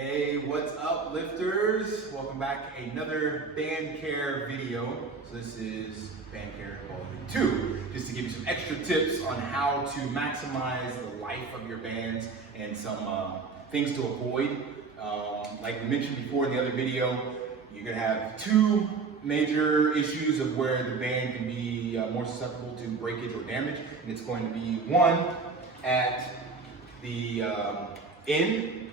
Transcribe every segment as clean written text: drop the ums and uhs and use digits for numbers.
Hey, what's up, lifters? Welcome back to another band care video. So this is band care volume 2, just to give you some extra tips on how to maximize the life of your bands and some things to avoid. Like we mentioned before in the other video, you're gonna have two major issues of where the band can be more susceptible to breakage or damage, and it's going to be one at the end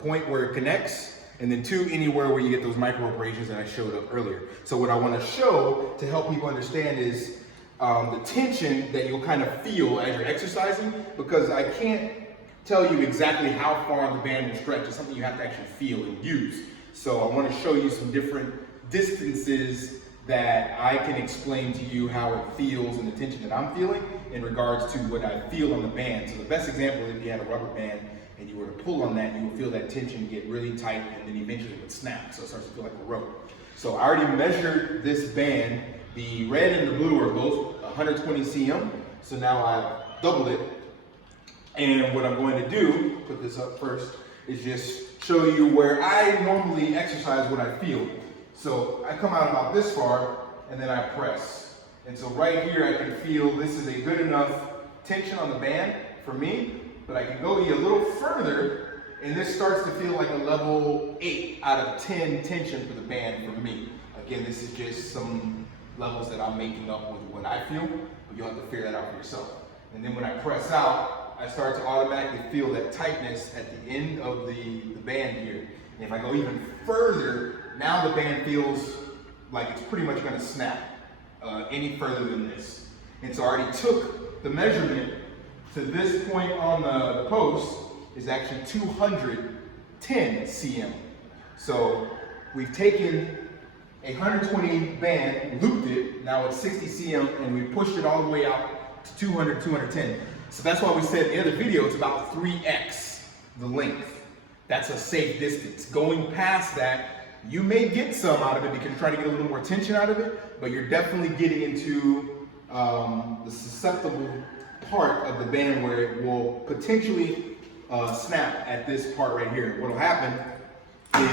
point where it connects, and then two, anywhere where you get those micro abrasions that I showed up earlier. So what I want to show to help people understand is the tension that you'll kind of feel as you're exercising, because I can't tell you exactly how far the band will stretch. It's something you have to actually feel and use. So I want to show you some different distances that I can explain to you how it feels and the tension that I'm feeling in regards to what I feel on the band. So the best example is if you had a rubber band and you were to pull on that, you would feel that tension get really tight and then eventually it would snap. So it starts to feel like a rope. So I already measured this band. The red and the blue are both 120 cm. So now I've doubled it. And what I'm going to do, put this up first, is just show you where I normally exercise what I feel. So I come out about this far and then I press. And so right here I can feel this is a good enough tension on the band for me. But I can go a little further, and this starts to feel like a level 8 out of 10 tension for the band for me. Again, this is just some levels that I'm making up with what I feel, but you'll have to figure that out for yourself. And then when I press out, I start to automatically feel that tightness at the end of the band here. And if I go even further, now the band feels like it's pretty much gonna snap any further than this. And so I already took the measurement to this point on the post is actually 210 cm. So we've taken a 120 band, looped it, now it's 60 cm, and we pushed it all the way out to 200, 210. So that's why we said in the other video, it's about 3x the length. That's a safe distance. Going past that, you may get some out of it because you're trying to get a little more tension out of it, but you're definitely getting into the susceptible part of the band where it will potentially snap at this part right here. What will happen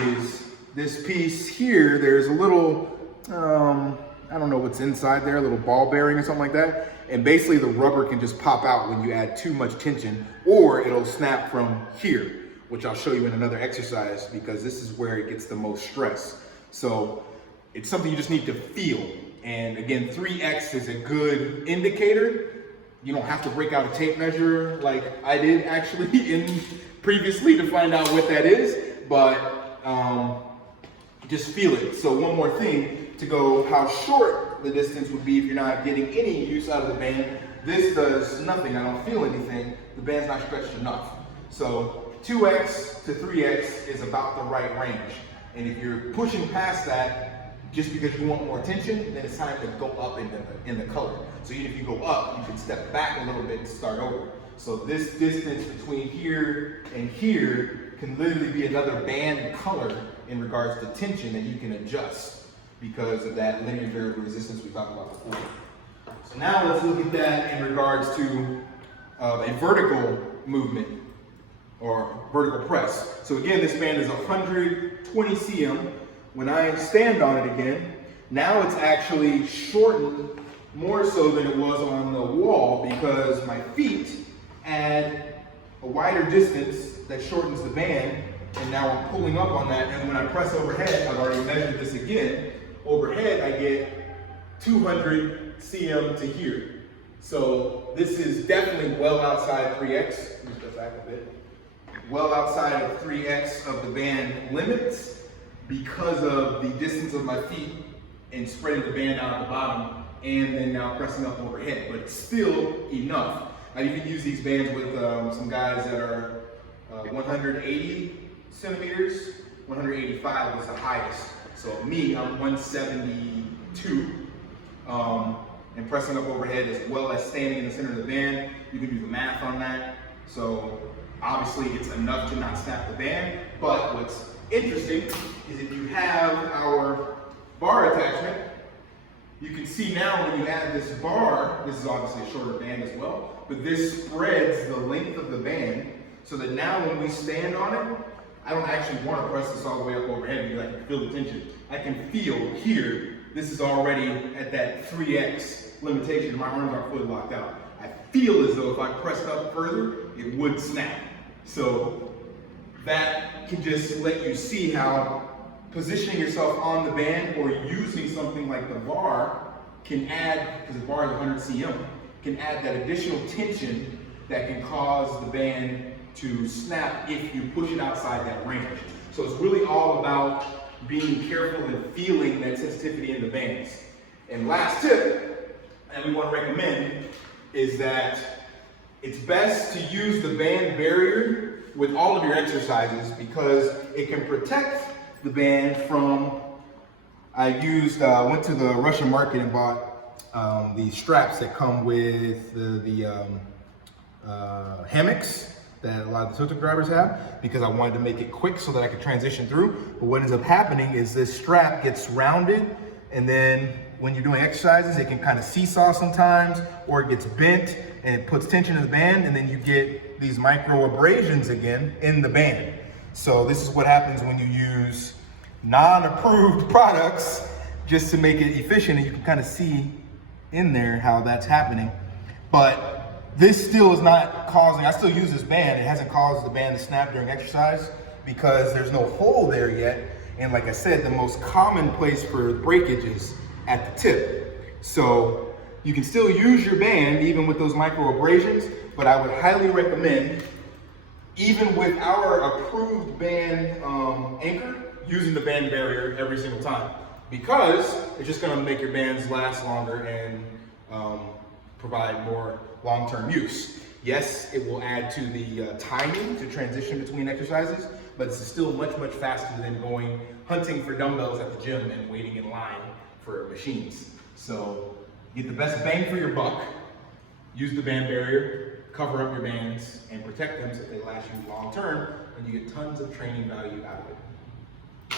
is this piece here, there's a little, I don't know what's inside there, a little ball bearing or something like that. And basically the rubber can just pop out when you add too much tension, or it'll snap from here, which I'll show you in another exercise because this is where it gets the most stress. So it's something you just need to feel. And again, 3x is a good indicator. You don't have to break out a tape measure like I did actually previously to find out what that is, but just feel it. So one more thing to go how short the distance would be if you're not getting any use out of the band. This does nothing, I don't feel anything. The band's not stretched enough. So 2x to 3x is about the right range. And if you're pushing past that, just because you want more attention, then it's time to go up in the color. So even if you go up, you can step back a little bit and start over. So this distance between here and here can literally be another band color in regards to tension that you can adjust because of that linear variable resistance we talked about before. So now let's look at that in regards to a vertical movement or vertical press. So again, this band is 120 cm. When I stand on it again, now it's actually shortened more so than it was on the wall because my feet add a wider distance that shortens the band, and now I'm pulling up on that, and when I press overhead, I've already measured this again, overhead I get 200 cm to here. So this is definitely well outside 3x, let me step back a bit, well outside of 3x of the band limits, because of the distance of my feet and spreading the band out at the bottom and then now pressing up overhead, but it's still enough. I even use these bands with some guys that are 180 centimeters, 185 was the highest. So me, I'm 172, and pressing up overhead as well as standing in the center of the band. You can do the math on that. So obviously it's enough to not snap the band, but what's interesting is if you have our bar attachment, you can see now when you add this bar, this is obviously a shorter band as well, but this spreads the length of the band so that now when we stand on it, I don't actually want to press this all the way up overhead because I can feel the tension. I can feel here, this is already at that 3x limitation. My arms aren't fully locked out. I feel as though if I pressed up further, it would snap. So that can just let you see how positioning yourself on the band or using something like the bar can add, because the bar is 100 cm, can add that additional tension that can cause the band to snap if you push it outside that range. So it's really all about being careful and feeling that sensitivity in the bands. And last tip that we want to recommend is that it's best to use the band barrier with all of your exercises because it can protect the band from, I went to the Russian market and bought these straps that come with the hammocks that a lot of the tuk-tuk drivers have, because I wanted to make it quick so that I could transition through. But what ends up happening is this strap gets rounded, and then when you're doing exercises, it can kind of seesaw sometimes, or it gets bent and it puts tension in the band, and then you get these micro abrasions again in the band. So this is what happens when you use non-approved products just to make it efficient, and you can kind of see in there how that's happening. But this still is not causing, I still use this band, it hasn't caused the band to snap during exercise because there's no hole there yet. And like I said, the most common place for breakage is at the tip. So you can still use your band even with those micro abrasions, but I would highly recommend, even with our approved band anchor, using the band barrier every single time, because it's just gonna make your bands last longer and provide more long-term use. Yes, it will add to the timing to transition between exercises, but it's still much, much faster than going hunting for dumbbells at the gym and waiting in line for machines. So get the best bang for your buck, use the band barrier, cover up your bands, and protect them so that they last you long-term, and you get tons of training value out of it.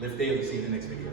Lift daily, see you in the next video.